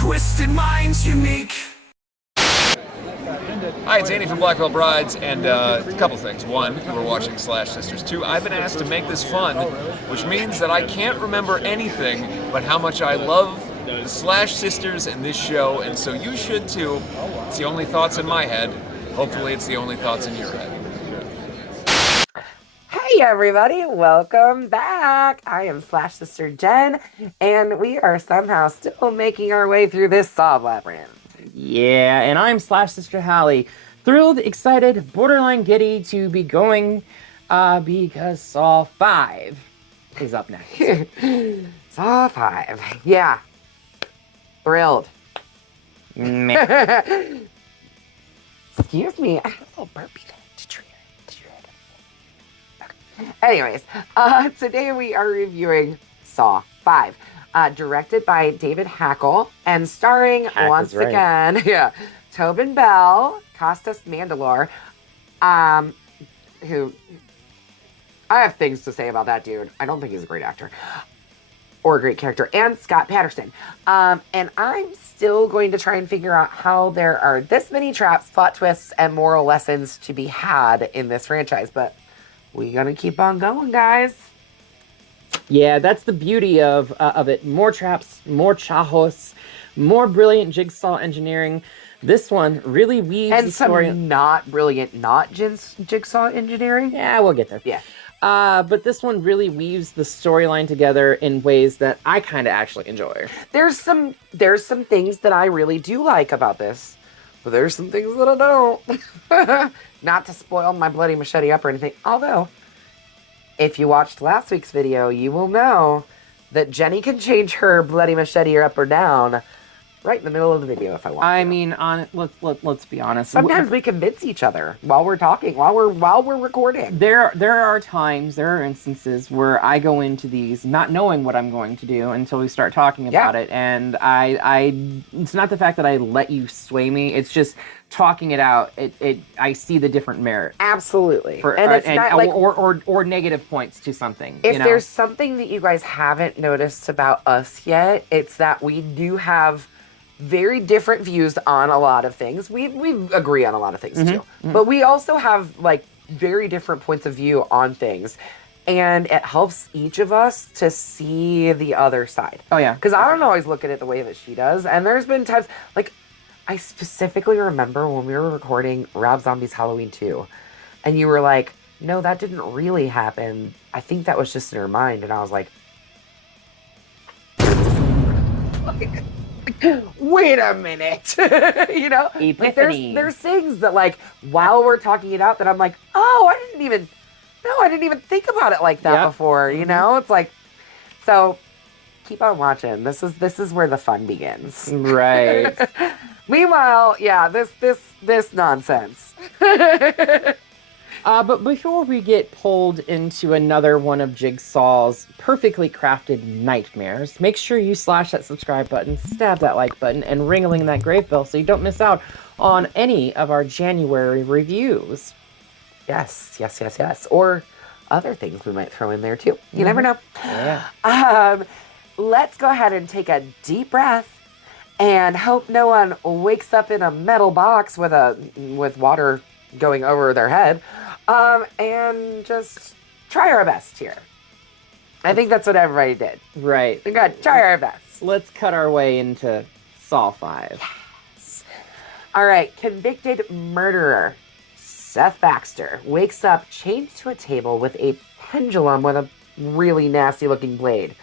twisted minds unique. Hi, it's Andy from Blackwell Brides, and a couple things. One, we're watching Slash Sisters. Two, I've been asked to make this fun, which means that I can't remember anything but how much I love the Slash Sisters and this show, and so you should too. It's the only thoughts in my head. Hopefully it's the only thoughts in your head. Hey everybody, welcome back. I am Slash Sister Jen, and we are somehow still making our way through this Saw labyrinth. Yeah, and I'm Slash Sister Hallie. Thrilled, excited, borderline giddy to be going, because Saw 5 is up next. Saw 5, yeah. Thrilled. Meh. Excuse me, I had a little burpee there. Did you hear it? Okay. Anyways, today we are reviewing Saw 5. Directed by David Hackle and starring once again, Tobin Bell, Costas Mandylor, who I have things to say about that dude. I don't think he's a great actor or a great character, and Scott Patterson. And I'm still going to try and figure out how there are this many traps, plot twists, and moral lessons to be had in this franchise. But we're gonna keep on going, guys. Yeah, that's the beauty of it. More traps, more chahos, more brilliant Jigsaw engineering. This one really weaves and the story. Some not brilliant, Jigsaw engineering. Yeah, we'll get there. Yeah. But this one really weaves the storyline together in ways that I kind of actually enjoy. There's some things that I really do like about this, but there's some things that I don't. Not to spoil my bloody machete up or anything, although if you watched last week's video, you will know that Jenny can change her bloody machete up or down right in the middle of the video if I want. I mean, let's be honest. Sometimes we convince each other while we're talking, while we're recording. There are instances where I go into these not knowing what I'm going to do until we start talking about it, and I it's not the fact that I let you sway me. It's just talking it out. I see the different merit. Absolutely. And it's not like or negative points to something. If there's something that you guys haven't noticed about us yet, it's that we do have very different views on a lot of things. We agree on a lot of things too. Mm-hmm. But we also have like very different points of view on things. And it helps each of us to see the other side. Oh yeah. Because I don't always look at it the way that she does. And there's been times, like, I specifically remember when we were recording Rob Zombie's Halloween 2. And you were like, no, that didn't really happen. I think that was just in her mind. And I was like, wait a minute. You know? Epiphany. Like there's things that, like, while we're talking it out, that I'm like, oh, I didn't even think about it like that before. You know? It's like, so keep on watching. This is where the fun begins. Right. Meanwhile, yeah, this nonsense. But before we get pulled into another one of Jigsaw's perfectly crafted nightmares, make sure you slash that subscribe button, stab that like button, and ring-a-ling that grave bell so you don't miss out on any of our January reviews. Yes. Or other things we might throw in there too. You never know. Yeah. Let's go ahead and take a deep breath and hope no one wakes up in a metal box with water going over their head. And just try our best here. I think that's what everybody did. Right. We got to try our best. Let's cut our way into Saw 5. Yes. All right. Convicted murderer Seth Baxter wakes up chained to a table with a pendulum with a really nasty looking blade.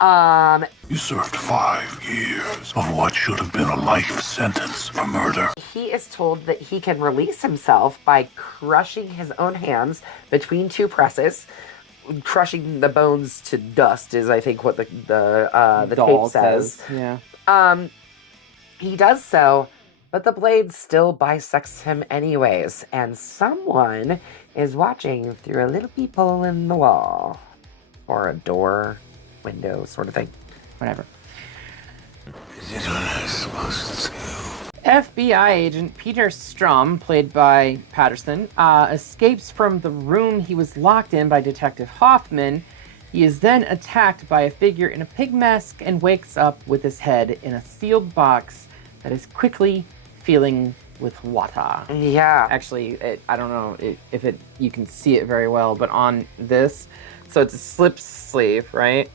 You served 5 years of what should have been a life sentence for murder. He is told that he can release himself by crushing his own hands between two presses. Crushing the bones to dust is, I think, what the tape says. Yeah. He does so, but the blade still bisects him anyways, and someone is watching through a little peephole in the wall. Or a door, window, sort of thing. Whatever. Is it what I was supposed to do? FBI agent Peter Strahm, played by Patterson, escapes from the room he was locked in by Detective Hoffman He is then attacked by a figure in a pig mask and wakes up with his head in a sealed box that is quickly filling with water. Yeah. Actually, I don't know if you can see it very well, but on this, so it's a slip sleeve, right?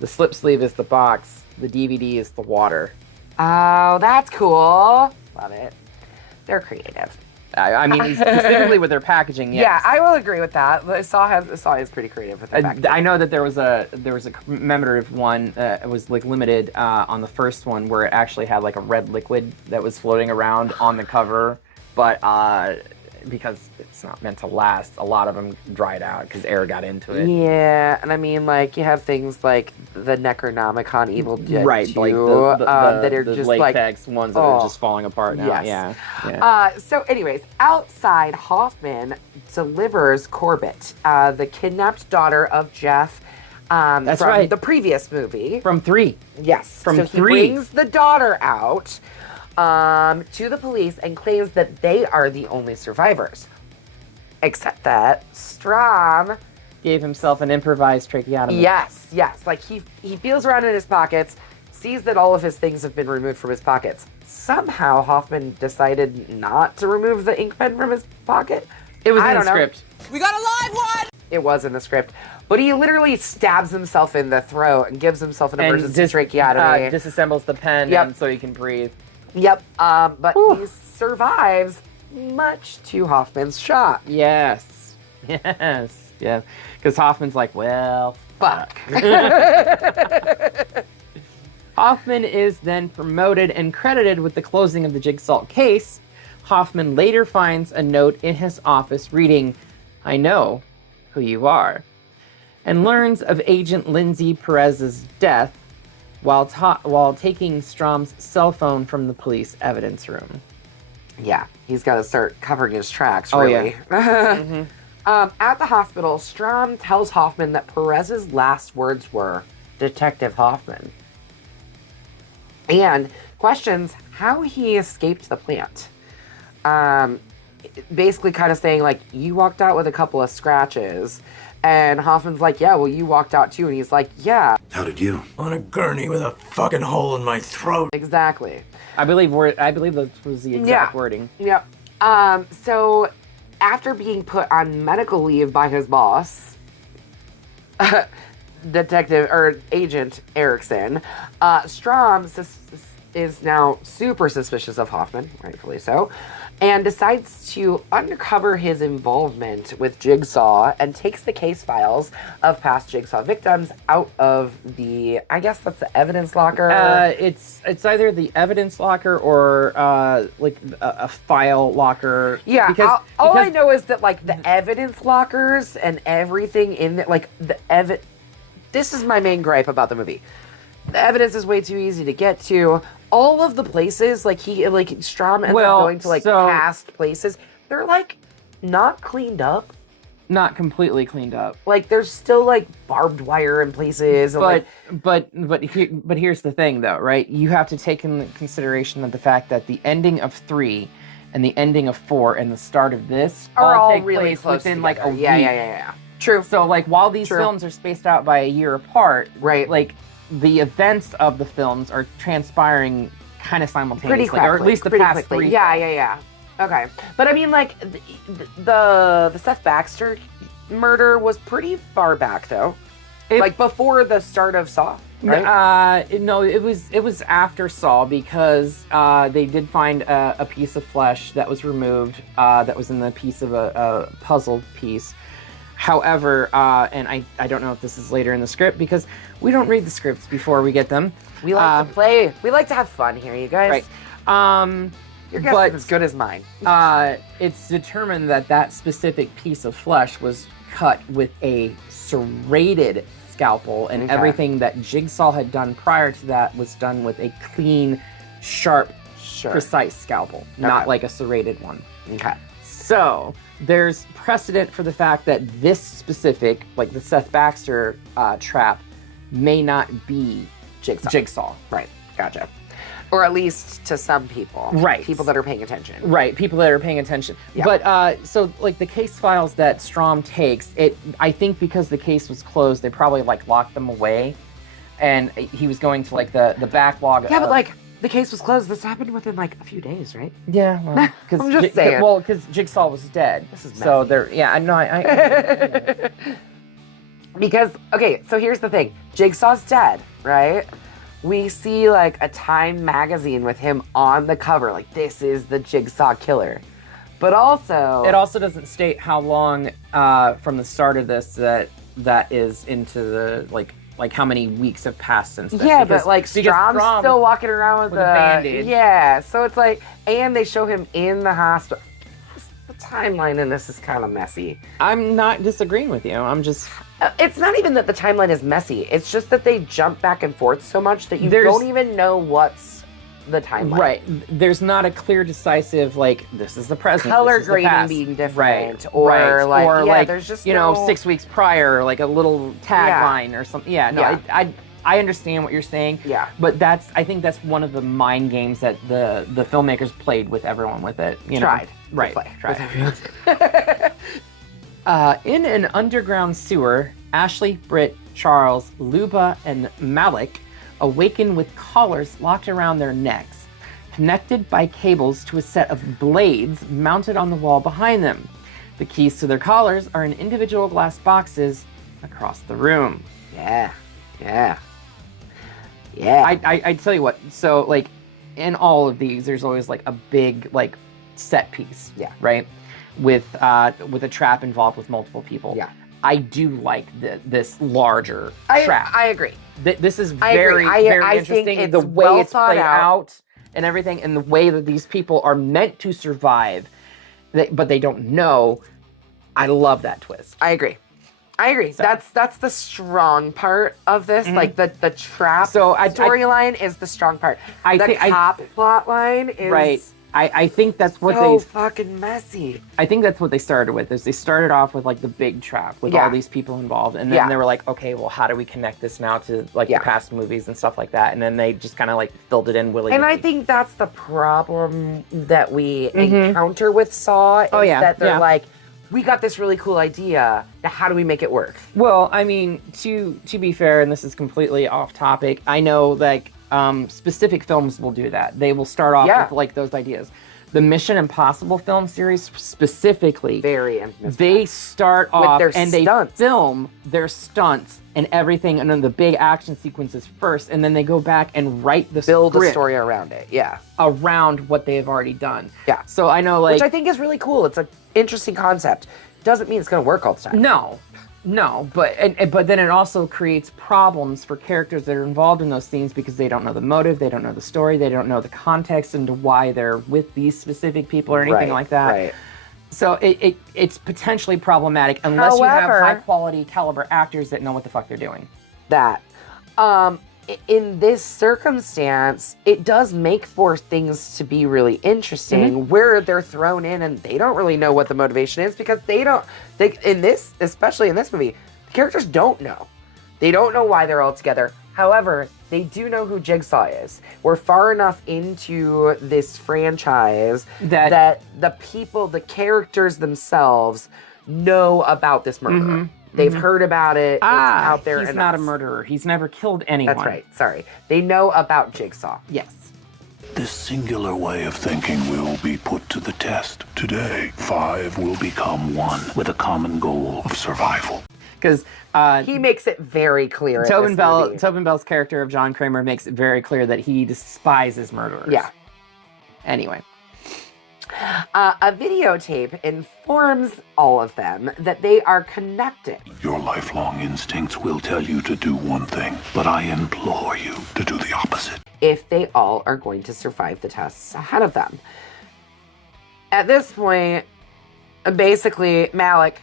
The slip sleeve is the box. The DVD is the water. Oh, that's cool. Love it. They're creative. I mean, specifically with their packaging, yes. Yeah, I will agree with that. The Saw is pretty creative with their packaging. I know that there was a commemorative one. It was like limited on the first one where it actually had like a red liquid that was floating around on the cover, but because it's not meant to last, a lot of them dried out because air got into it. Yeah, and I mean, like, you have things like the Necronomicon Evil Dead right, 2, like that are the just latex like ones that are just falling apart now. Yes. Yeah. So, anyways, outside, Hoffman delivers Corbett, the kidnapped daughter of Jeff. That's from right. the previous movie. From 3. Yes. From so 3. He brings the daughter out to the police and claims that they are the only survivors. Except that Strahm gave himself an improvised tracheotomy. Yes. Like he feels around in his pockets, sees that all of his things have been removed from his pockets. Somehow Hoffman decided not to remove the ink pen from his pocket. It was in the script. We got a live one! It was in the script. But he literally stabs himself in the throat and gives himself an emergency tracheotomy. Disassembles the pen and so he can breathe. Yep. But he survives, much to Hoffman's shock. Yes. Yeah. Because Hoffman's like, well, Fuck. Hoffman is then promoted and credited with the closing of the Jigsaw case. Hoffman later finds a note in his office reading, "I know who you are," and learns of Agent Lindsay Perez's death while taking Strahm's cell phone from the police evidence room. Yeah, he's got to start covering his tracks, Oh, really. yeah. At the hospital, Strahm tells Hoffman that Perez's last words were, "Detective Hoffman," and questions how he escaped the plant. Basically kind of saying, like, you walked out with a couple of scratches. And Hoffman's like, yeah, well, you walked out too. And he's like, yeah. How did you? On a gurney with a fucking hole in my throat. Exactly. I believe that was the exact wording. Yep. So after being put on medical leave by his boss, Agent Erickson, Strahm is now super suspicious of Hoffman, rightfully so, and decides to uncover his involvement with Jigsaw and takes the case files of past Jigsaw victims out of the, I guess that's the evidence locker. It's either the evidence locker or like a file locker. Yeah, because all I know is that, like, the evidence lockers and everything in it, like, this is my main gripe about the movie. The evidence is way too easy to get to. All of the places, Strahm ends up going to, past places. They're, not cleaned up. Not completely cleaned up. Like, there's still, barbed wire in places. But here's the thing, though, right? You have to take into consideration of the fact that the ending of 3 and the ending of 4 and the start of this are all take really place close within, together. a week. Yeah. True. So, while these films are spaced out by a year apart, right? The events of the films are transpiring kind of simultaneously, pretty quickly, or at least the past 3. Yeah. Okay, but I mean, the Seth Baxter murder was pretty far back, though. Before the start of Saw, right? No, it was after Saw, because they did find a piece of flesh that was removed that was in the piece of a puzzle piece. However, and I don't know if this is later in the script, because we don't read the scripts before we get them. We like to play. We like to have fun here, you guys. Right. Your guess is as good as mine. It's determined that specific piece of flesh was cut with a serrated scalpel, and everything that Jigsaw had done prior to that was done with a clean, sharp, precise scalpel, not like a serrated one. Okay. So there's precedent for the fact that this specific, the Seth Baxter trap, may not be Jigsaw. Right. Gotcha. Or at least to some people. Right. People that are paying attention. Right, people that are paying attention. Yeah. But so like the case files that Strahm takes, I think because the case was closed, they probably like locked them away, and he was going to like the backlog. Yeah, but like the case was closed. This happened within like a few days, right? Yeah, well, because I'm just saying. Well, because Jigsaw was dead. This is so messy. there. Yeah, I know. I Because okay, so here's the thing: Jigsaw's dead, right? We see like a Time magazine with him on the cover, like this is the Jigsaw killer. But also, it also doesn't state how long from the start of this that is into the like how many weeks have passed since then. yeah, Because- but like because Strahm's Strahm- still walking around with with a Band-Aid. Yeah, so it's like, and they show him in the hospital. The timeline in this is kind of messy. I'm not disagreeing with you. I'm just It's not even that the timeline is messy. It's just that they jump back and forth so much that you There's- don't even know what's the timeline. right. There's not a clear, decisive like this is the present, Color this is the grading past. being different, right? or right. like, or yeah, like there's just you know no- 6 weeks prior, like a little tagline or something. Yeah, no, Yeah. I understand what you're saying. Yeah. but I think that's one of the mind games that the filmmakers played with everyone with it. You know, Tried to right? play Tried. with everyone. In an underground sewer, Ashley, Britt, Charles, Luba, and Malik awaken with collars locked around their necks, connected by cables to a set of blades mounted on the wall behind them. The keys to their collars are in individual glass boxes across the room. Yeah, yeah, yeah. I tell you what, so like in all of these, there's always like a big like set piece. Yeah. Right? With a trap involved with multiple people. Yeah. I do like this larger trap. I agree. This is I agree. very, I very think interesting. it's The way well it's thought played out. out and everything, and the way that these people are meant to survive, but they don't know. I love that twist. I agree. So- That's the strong part of this. Like the trap So I- storyline is the strong part. I the think- cop plot line is Right. I think that's what so they. fucking messy. I think that's what they started with. Is they started off with like the big trap with Yeah. all these people involved, and then Yeah. they were like, okay, well, how do we connect this now to like Yeah. the past movies and stuff like that? And then they just kind of like filled it in willy. And I think that's the problem that we encounter with Saw is Oh, yeah, that they're yeah. like, we got this really cool idea. Now how do we make it work? Well, I mean, to be fair, and this is completely off topic, I know like specific films will do that. They will start off Yeah. with like those ideas. The Mission Impossible film series specifically, Very infamous. they start off their and stunts. they film their stunts and everything, and then the big action sequences first, and then they go back and write the build a script story around it. Yeah. around what they have already done. Yeah. So I know, like, Which I think is really cool. It's an interesting concept. Doesn't mean it's going to work all the time. No, but then it also creates problems for characters that are involved in those scenes because they don't know the motive, they don't know the story, they don't know the context into why they're with these specific people or anything like that. Right. So it's potentially problematic unless you have However- high quality caliber actors that know what the fuck they're doing. That. In this circumstance, it does make for things to be really interesting where they're thrown in and they don't really know what the motivation is because especially in this movie, the characters don't know. They don't know why they're all together. However, they do know who Jigsaw is. We're far enough into this franchise that the people, the characters themselves know about this murder. They've heard about it. It's out there. He's and not a that's- murderer. He's never killed anyone. That's right. Sorry. They know about Jigsaw. Yes. This singular way of thinking will be put to the test. Today, 5 will become 1 with a common goal of survival. Because He makes it very clear. Tobin Bell's character of John Kramer makes it very clear that he despises murderers. Yeah. Anyway. A videotape informs all of them that they are connected. Your lifelong instincts will tell you to do one thing, but I implore you to do the opposite. If they all are going to survive the tests ahead of them. At this point, basically, Malik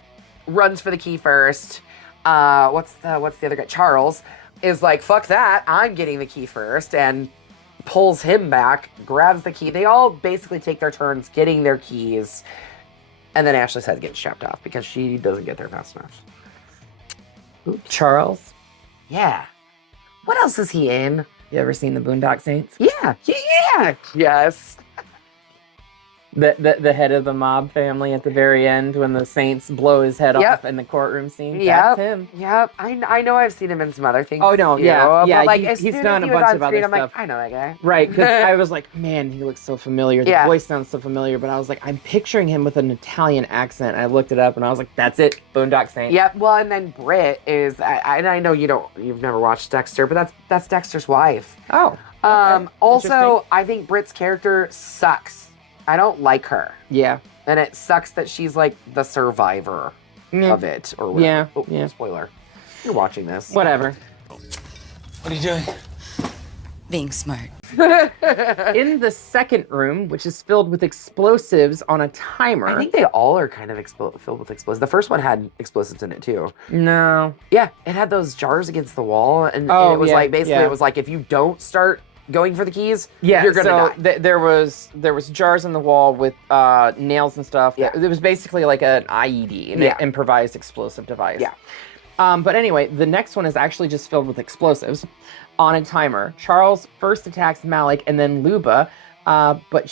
runs for the key first. What's the other guy? Charles is like, fuck that, I'm getting the key first, and pulls him back, grabs the key. They all basically take their turns getting their keys, and then Ashley's head gets chopped off because she doesn't get there fast enough. Charles, Yeah. What else is he in? you ever seen the Boondock Saints? Yeah. Yes. The head of the mob family at the very end when the Saints blow his head off in the courtroom scene. Yep. That's him. Yep. I know I've seen him in some other things. Oh, no, too, yeah. But like, He's done a bunch of other I'm stuff. like, I know that guy. Right, because I was like, man, he looks so familiar. The Yeah. voice sounds so familiar, but I was like, I'm picturing him with an Italian accent. I looked it up and I was like, that's it, Boondock Saints. Yep. Well, and then Britt is, and I know you've never watched Dexter, but that's Dexter's wife. Oh. Also, Interesting. I think Britt's character sucks. I don't like her. Yeah. And it sucks that she's like the survivor of it, or whatever. Yeah, Oh, yeah. Spoiler. You're watching this. Whatever. What are you doing? Being smart. In the second room, which is filled with explosives on a timer. I think they all are kind of filled with explosives. The first one had explosives in it too. No. Yeah, it had those jars against the wall, and Oh, it was yeah, like basically yeah. it was like if you don't start going for the keys, Yeah, you're gonna so die. there was jars on the wall with nails and stuff. Yeah. It was basically like an IED, an Yeah. improvised explosive device. Yeah. But anyway, the next one is actually just filled with explosives on a timer. Charles first attacks Malik and then Luba, but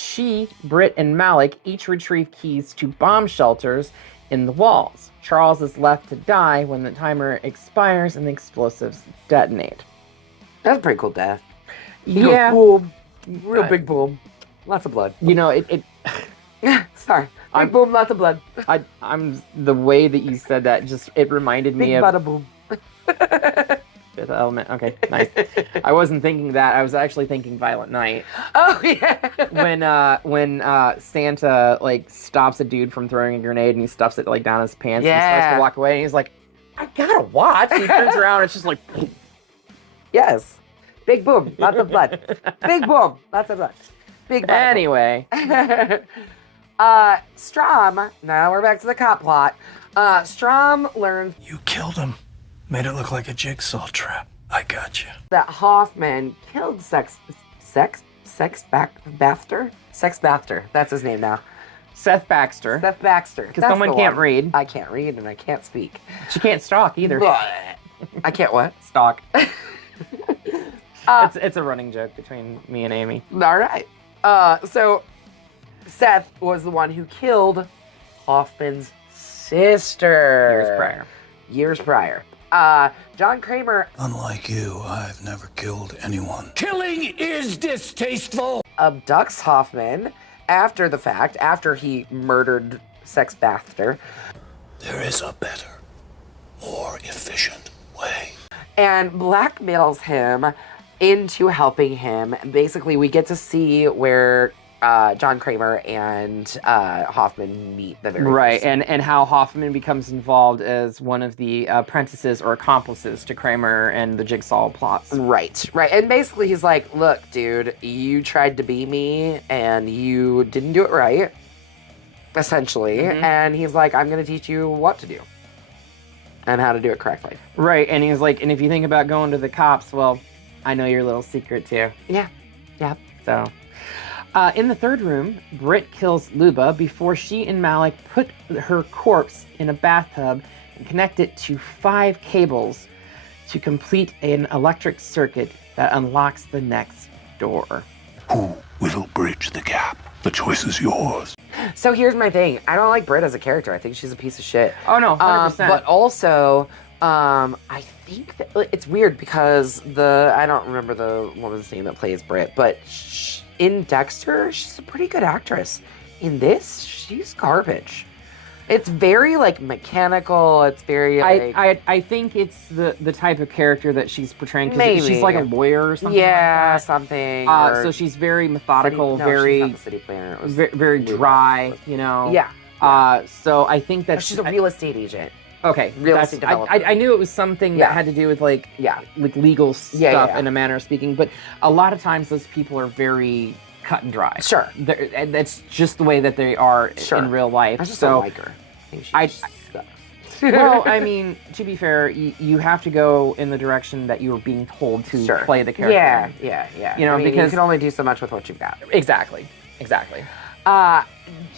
Britt, and Malik each retrieve keys to bomb shelters in the walls. Charles is left to die when the timer expires and the explosives detonate. That's a pretty cool death. Yeah. Boom. Real big boom. Lots of blood. You know, it Sorry. Big boom, lots of blood. I'm the way that you said that it reminded Big me of bada boom. Fifth Element. Okay, nice. I wasn't thinking that. I was actually thinking Violent Night. Oh yeah. when Santa like stops a dude from throwing a grenade and he stuffs it like down his pants and he starts Yeah. to walk away and he's like, I gotta watch. And he turns around and it's just like Yes. Big boom, lots of blood. Big boom, lots of blood. Big bada boom. anyway. Strahm, now we're back to the cop plot. Strahm learns You killed him. Made it look like a jigsaw trap. I got you. that Hoffman killed Sex Baxter? Sex Baxter, that's his name now. Seth Baxter. Seth Baxter. Because That's someone the can't one. read. I can't read and I can't speak. She can't stalk either. I can't what? Stalk. It's a running joke between me and Amy. All right. So Seth was the one who killed Hoffman's sister. Years prior. John Kramer Unlike you, I've never killed anyone. Killing is distasteful. abducts Hoffman after the fact, after he murdered Sex Baxter, There is a better, more efficient way. and blackmails him into helping him. Basically, we get to see where John Kramer and Hoffman meet the very Right, first. and how Hoffman becomes involved as one of the apprentices or accomplices to Kramer and the Jigsaw plots. Right. And basically he's like, look, dude, you tried to be me and you didn't do it right, essentially. Mhm. And he's like, I'm going to teach you what to do and how to do it correctly. Right, and he's like, and if you think about going to the cops, well, I know your little secret too. Yeah. So, in the third room, Britt kills Luba before she and Malik put her corpse in a bathtub and connect it to 5 cables to complete an electric circuit that unlocks the next door. Who will bridge the gap? The choice is yours. So here's my thing. I don't like Britt as a character. I think she's a piece of shit. Oh no, 100%. But also, I think that it's weird because I don't remember the woman's name that plays Britt, but in Dexter, she's a pretty good actress. In this, she's garbage. It's very like mechanical. It's very like, I think it's the type of character that she's portraying. 'Cause Maybe. she's like a lawyer or something. yeah, like something. that. or So she's very methodical, City, no, she's very not the city planner. It was very Luba. dry. You know. Yeah. So I think that She's a real estate agent. okay. real that's- estate developer. I knew it was something Yeah. that had to do with like Yeah. legal stuff yeah. in a manner of speaking. But a lot of times those people are very cut and dry. Sure. And that's just the way that they are Sure. in real life. I just so don't like her. I think she I- sucks. well, I mean, to be fair, you have to go in the direction that you were being told to Sure. play the character. Yeah. You know, I mean, because- you can only do so much with what you've got. Exactly.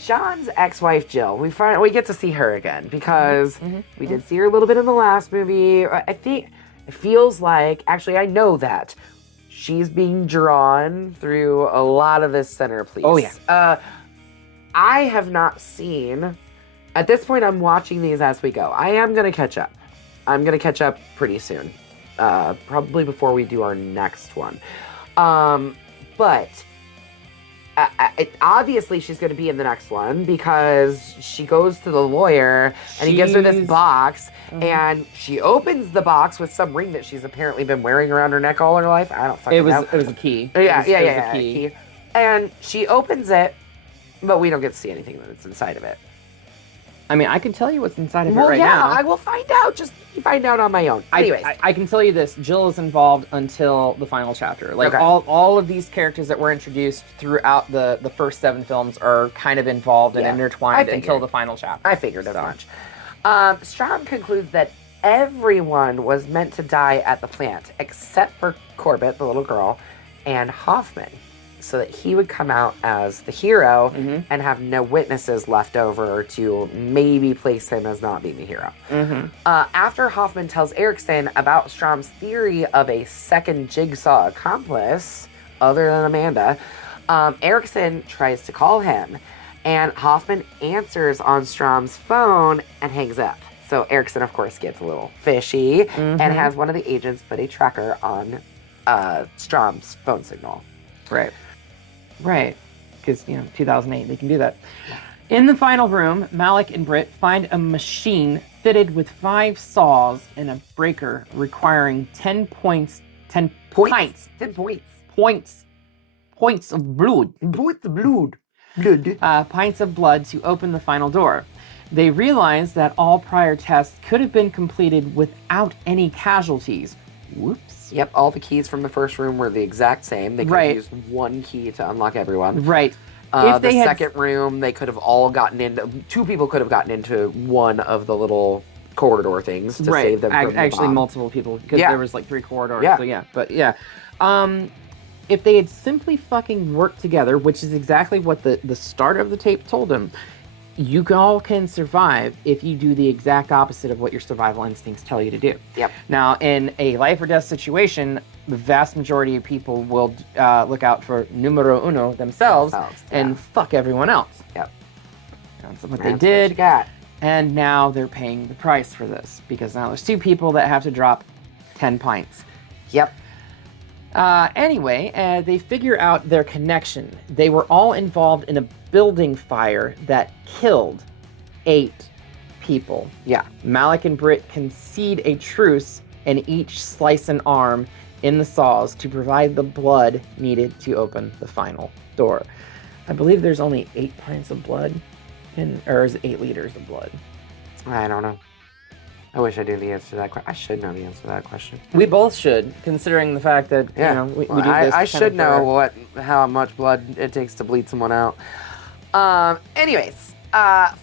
John's ex-wife Jill. We get to see her again because we did see her a little bit in the last movie. I think it feels like, actually, I know that she's being drawn through a lot of this center piece. Oh, yeah. I have not seen... At this point, I'm watching these as we go. I am going to catch up. I'm going to catch up pretty soon. Probably before we do our next one. But obviously she's going to be in the next one because she goes to the lawyer and he gives her this box and she opens the box with some ring that she's apparently been wearing around her neck all her life. I don't fucking know. It was a key. Yeah, It was a key. And she opens it, but we don't get to see anything that's inside of it. I mean, I can tell you what's inside of it right now. I will find out. Just find out on my own. Anyways. I can tell you this. Jill is involved until the final chapter. Like, Okay. all of these characters that were introduced throughout the first 7 films are kind of involved and intertwined until the final chapter. I figured as much. Strahm concludes that everyone was meant to die at the plant, except for Corbett, the little girl, and Hoffman, so that he would come out as the hero and have no witnesses left over to maybe place him as not being the hero. After Hoffman tells Erickson about Strahm's theory of a second Jigsaw accomplice, other than Amanda, Erickson tries to call him, and Hoffman answers on Strahm's phone and hangs up. So Erickson, of course, gets a little fishy and has one of the agents put a tracker on Strahm's phone signal. Right. Because, 2008, they can do that. In the final room, Malik and Britt find a machine fitted with 5 saws and a breaker requiring 10 pints of blood. Pints of blood to open the final door. They realize that all prior tests could have been completed without any casualties. Whoops. Yep, all the keys from the first room were the exact same. They could have used one key to unlock everyone. Right. If they second room, they could have all gotten into... 2 people could have gotten into one of the little corridor things to save them from the Actually, bomb. multiple people, because there was like 3 corridors. Yeah. So yeah, but yeah. If they had simply fucking worked together, which is exactly what the start of the tape told them, you all can survive if you do the exact opposite of what your survival instincts tell you to do. Yep. Now, in a life or death situation, the vast majority of people will look out for numero uno themselves and fuck everyone else. Yep. That's what they did. What you got. And now they're paying the price for this because now there's 2 people that have to drop 10 pints. Yep. Anyway, they figure out their connection. They were all involved in a building fire that killed 8 people. Yeah. Malik and Britt concede a truce and each slice an arm in the saws to provide the blood needed to open the final door. I believe there's only 8 pints of blood, or is it 8 liters of blood? I don't know. I wish I knew the answer to that question. I should know the answer to that question. We both should, considering the fact that we do this. I should know how much blood it takes to bleed someone out. Anyways,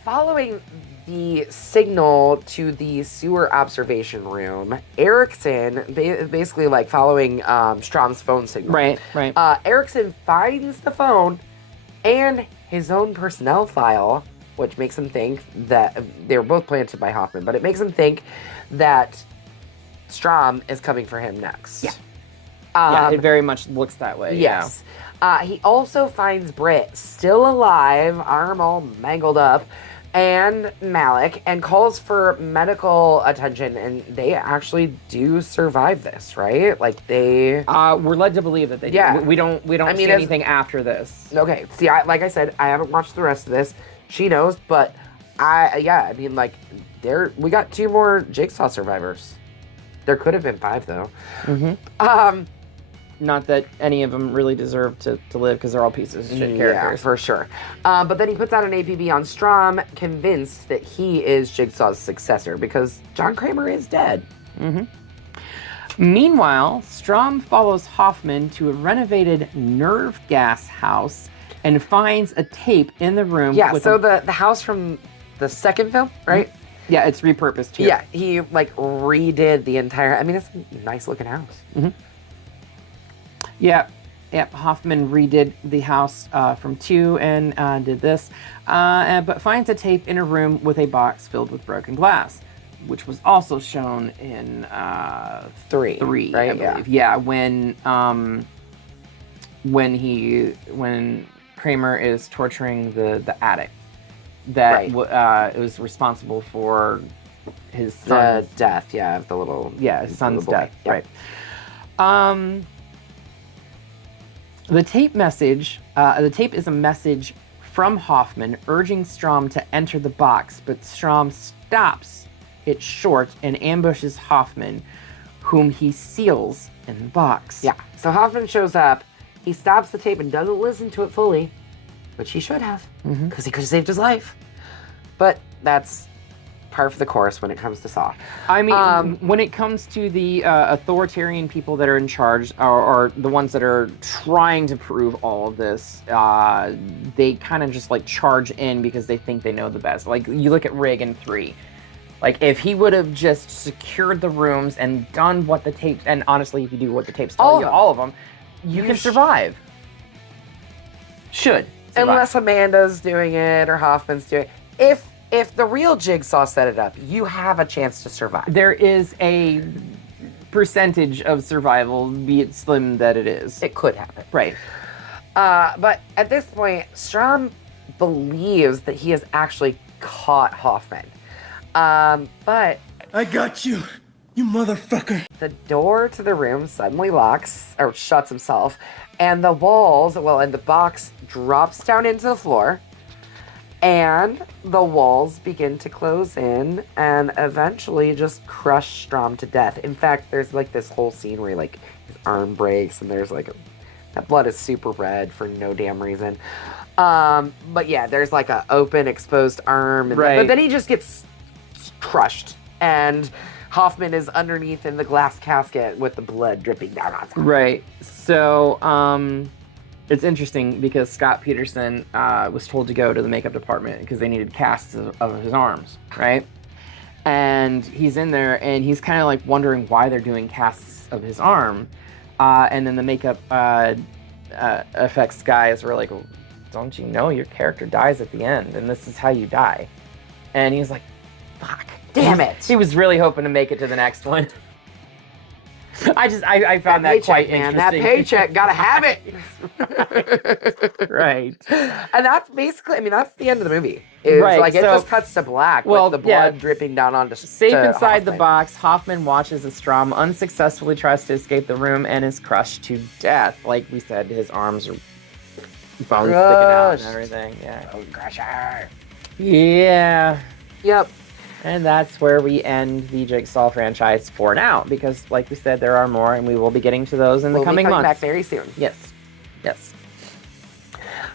following the signal to the sewer observation room, Erickson, basically like following Strahm's phone signal. Right. Erickson finds the phone and his own personnel file, which makes him think that they were both planted by Hoffman, but it makes him think that Strahm is coming for him next. Yeah. It very much looks that way. Yes. He also finds Britt still alive, arm all mangled up, and Malik, and calls for medical attention, and they actually do survive this, right? Like they... we're led to believe that they do. We don't see anything after this. Okay. See, like I said, I haven't watched the rest of this. She knows, but we got 2 more Jigsaw survivors. There could have been 5 though. Not that any of them really deserve to live because they're all pieces of shit characters. Yeah, for sure. But then he puts out an APB on Strahm, convinced that he is Jigsaw's successor because John Kramer is dead. Meanwhile, Strahm follows Hoffman to a renovated nerve gas house and finds a tape in the room. Yeah, so the house from the second film, right? Yeah, it's repurposed here. Yeah, he like redid the entire... I mean, it's a nice looking house. Yeah, Hoffman redid the house from 2 and did this, but finds a tape in a room with a box filled with broken glass. which was also shown in Three, three, right? I believe. Yeah, when Kramer is torturing the addict that it was responsible for his son's death. Yeah, of the little his son's boy. death. Yep. Right. The tape message. The tape is a message from Hoffman urging Strahm to enter the box, but Strahm stops it short and ambushes Hoffman, whom he seals in the box. Yeah. So Hoffman shows up. He stops the tape and doesn't listen to it fully, which he should have, because he could have saved his life. But that's par for the course when it comes to Saw. I mean, when it comes to the authoritarian people that are in charge, or the ones that are trying to prove all of this, they kind of just like charge in because they think they know the best. Like, you look at Reagan 3. Like, if he would have just secured the rooms and done what the tapes, and honestly, if you do what the tapes tell you, all of them, you can survive. Should survive. Unless Amanda's doing it or Hoffman's doing it. If the real Jigsaw set it up, you have a chance to survive. There is a percentage of survival, be it slim that it is. It could happen. Right. But at this point, Strahm believes that he has actually caught Hoffman. But I got you, you motherfucker. the door to the room suddenly locks, or shuts himself, and the walls, and the box drops down into the floor, and the walls begin to close in and eventually just crush Strahm to death. In fact, there's like this whole scene where like his arm breaks and there's like that blood is super red for no damn reason. But yeah, there's like a open exposed arm, and but then he just gets crushed, and Hoffman is underneath in the glass casket with the blood dripping down on him. Right. So, it's interesting because Scott Peterson was told to go to the makeup department because they needed casts of his arms, right? And he's in there and he's kind of like wondering why they're doing casts of his arm. And then the makeup effects guys were like, well, don't you know your character dies at the end and this is how you die? And he's like, fuck. Damn it. He was really hoping to make it to the next one. I found that quite interesting. That paycheck, gotta have it. Right. And that's basically, that's the end of the movie. It's right. Like, it just cuts to black with the blood dripping down onto Safe inside the Hoffman. box, Hoffman watches as Strahm unsuccessfully tries to escape the room and is crushed to death. Like we said, his arms are bones sticking out and everything. Yeah. Bone crusher. Yeah. Yep. And that's where we end the Jigsaw franchise for now, because like we said, there are more, and we will be getting to those in the coming months. We'll be coming back very soon. Yes. Yes.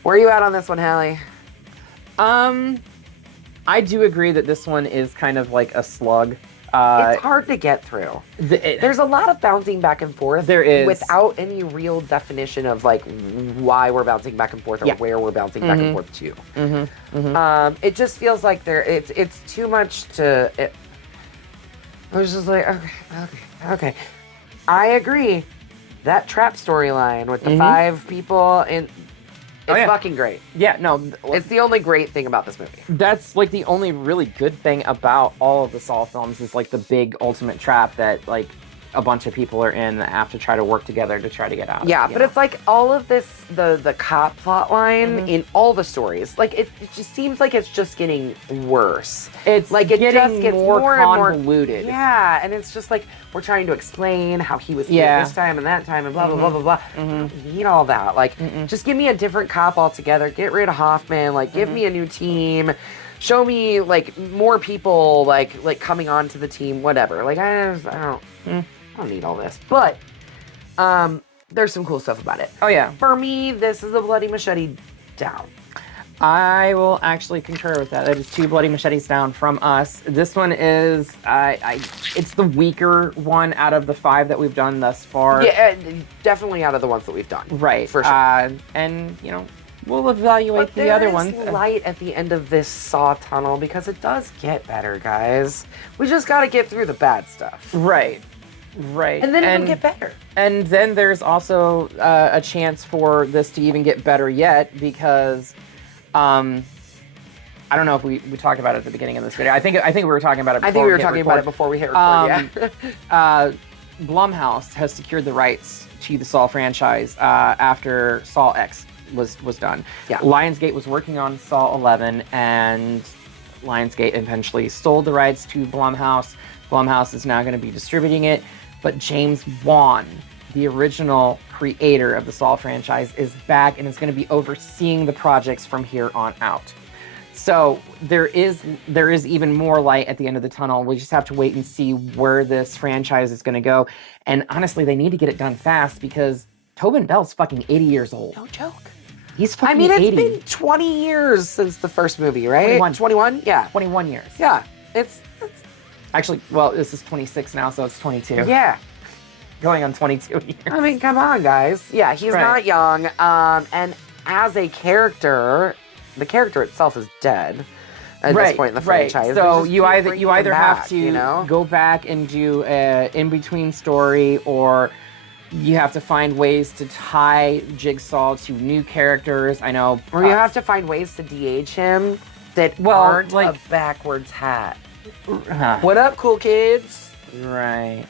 Where are you at on this one, Hallie? I do agree that this one is kind of like a slug. It's hard to get through. There's a lot of bouncing back and forth. There is. Without any real definition of like why we're bouncing back and forth or where we're bouncing back and forth to. It just feels like it's too much to. I was just like, okay. I agree. That trap storyline with the 5 people in. It's fucking great. Yeah, no. It's the only great thing about this movie. That's like the only really good thing about all of the Saw films is like the big ultimate trap that like a bunch of people are in that have to try to work together to try to get out. Yeah, but it's like all of this, the cop plot line in all the stories, like it just seems like it's just getting worse. It's like it getting just gets more convoluted. And more, yeah, and it's just like we're trying to explain how he was here this time and that time and blah blah blah blah blah. I don't need all that. Like, just give me a different cop altogether. Get rid of Hoffman. Like, give me a new team. Show me like more people like coming onto the team. Whatever. Like I don't need all this. But there's some cool stuff about it. Oh yeah. For me, this is a bloody machete down. I will actually concur with that. That is 2 bloody machetes down from us. This one is it's the weaker one out of the 5 that we've done thus far. Yeah, definitely out of the ones that we've done. Right. For sure. And we'll evaluate the other ones. There's light at the end of this Saw tunnel because it does get better, guys. We just got to get through the bad stuff. Right. Right. And then it'll get better. And then there's also a chance for this to even get better yet because I I don't know if we talked about it at the beginning of this video. I think we were talking about it. Before I think we were hit talking record. about it before we hit record. Blumhouse has secured the rights to the Saw franchise after Saw X was done. Yeah. Lionsgate was working on Saw 11, and Lionsgate eventually sold the rights to Blumhouse. Blumhouse is now going to be distributing it, but James Wan, the original creator of the Saw franchise, is back and is going to be overseeing the projects from here on out. So there is even more light at the end of the tunnel. We just have to wait and see where this franchise is going to go. And honestly, they need to get it done fast because Tobin Bell's fucking 80 years old. No joke. He's I fucking mean, it's 80. been 20 years since the first movie, right? 21. 21? Yeah. 21 years. Yeah. It's Actually, well, this is 26 now, so it's 22. yeah. Going on 22 years. I mean, come on, guys. Yeah, he's Right. not young. And as a character, the character itself is dead at this point in the franchise. So They just you keep either bringing him have back, to you know? go back and do a in-between story, or you have to find ways to tie Jigsaw to new characters. I know. Or you have to find ways to de-age him that aren't like- a backwards hat. Huh. What up, cool kids? Right.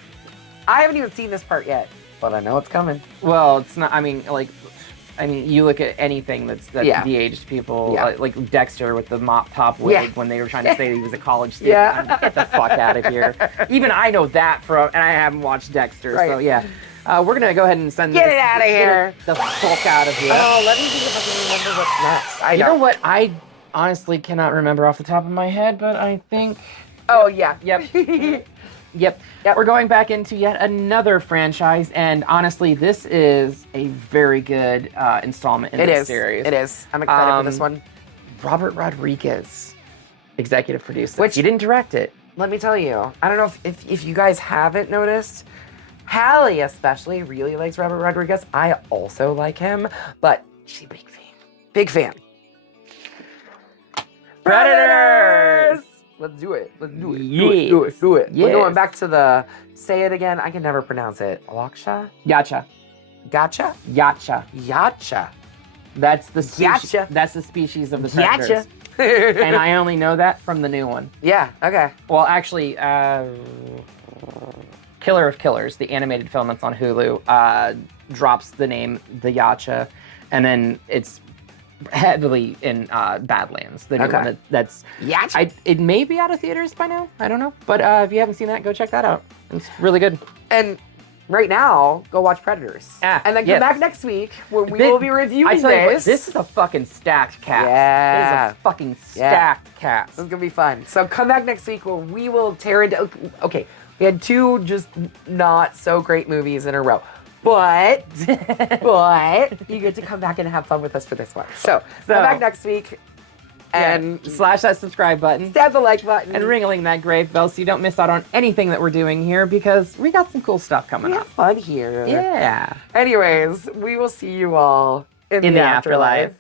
I haven't even seen this part yet, but I know it's coming. Well, it's not. I mean, you look at anything that's Yeah. de-aged people, Yeah. like Dexter with the mop top wig Yeah. when they were trying to say that he was a college student. Yeah. Get the fuck out of here. Even I know that and I haven't watched Dexter, so Right. yeah. We're gonna go ahead and send Get this- it outta here. The fuck out of here. Oh, let me see if I can remember what's next. I You know what? I honestly cannot remember off the top of my head, but I think. Oh, yeah. Yep. Yep. We're going back into yet another franchise, and honestly, this is a very good installment in It this is. series. It is. I'm excited for this one. Robert Rodriguez, executive produced it. Which- He didn't direct it. Let me tell you, I don't know if you guys haven't noticed, Hallie especially really likes Robert Rodriguez. I also like him, but she's a big fan. Big fan. Predators! Let's do it. Let's do it. Yes. Do it. We're Yes. going back to the, say it again, I can never pronounce it. Laksha? Yacha. Gotcha? Yacha. Yacha. That's the species. Yacha. That's the species of the predators. Yacha. And I only know that from the new one. Yeah, okay. Well, actually, Killer of Killers, the animated film that's on Hulu, drops the name The Yacha, and then it's heavily in Badlands, the new Okay. one that's... Yacha. It may be out of theaters by now, I don't know. But if you haven't seen that, go check that out. It's really good. And right now, go watch Predators. Ah, and then come yes. back next week where we Thi- will be reviewing I tell you what, this. this is a fucking stacked cast. Yeah. It is a fucking stacked cast. This is gonna be fun. So come back next week where we will tear into. Okay, we had two just not so great movies in a row, but you get to come back and have fun with us for this one. So come back next week and slash that subscribe button. stab the like button And ringling that grave bell so you don't miss out on anything that we're doing here because we got some cool stuff coming We up. have fun here. Yeah. Anyways, we will see you all in In the the afterlife. afterlife.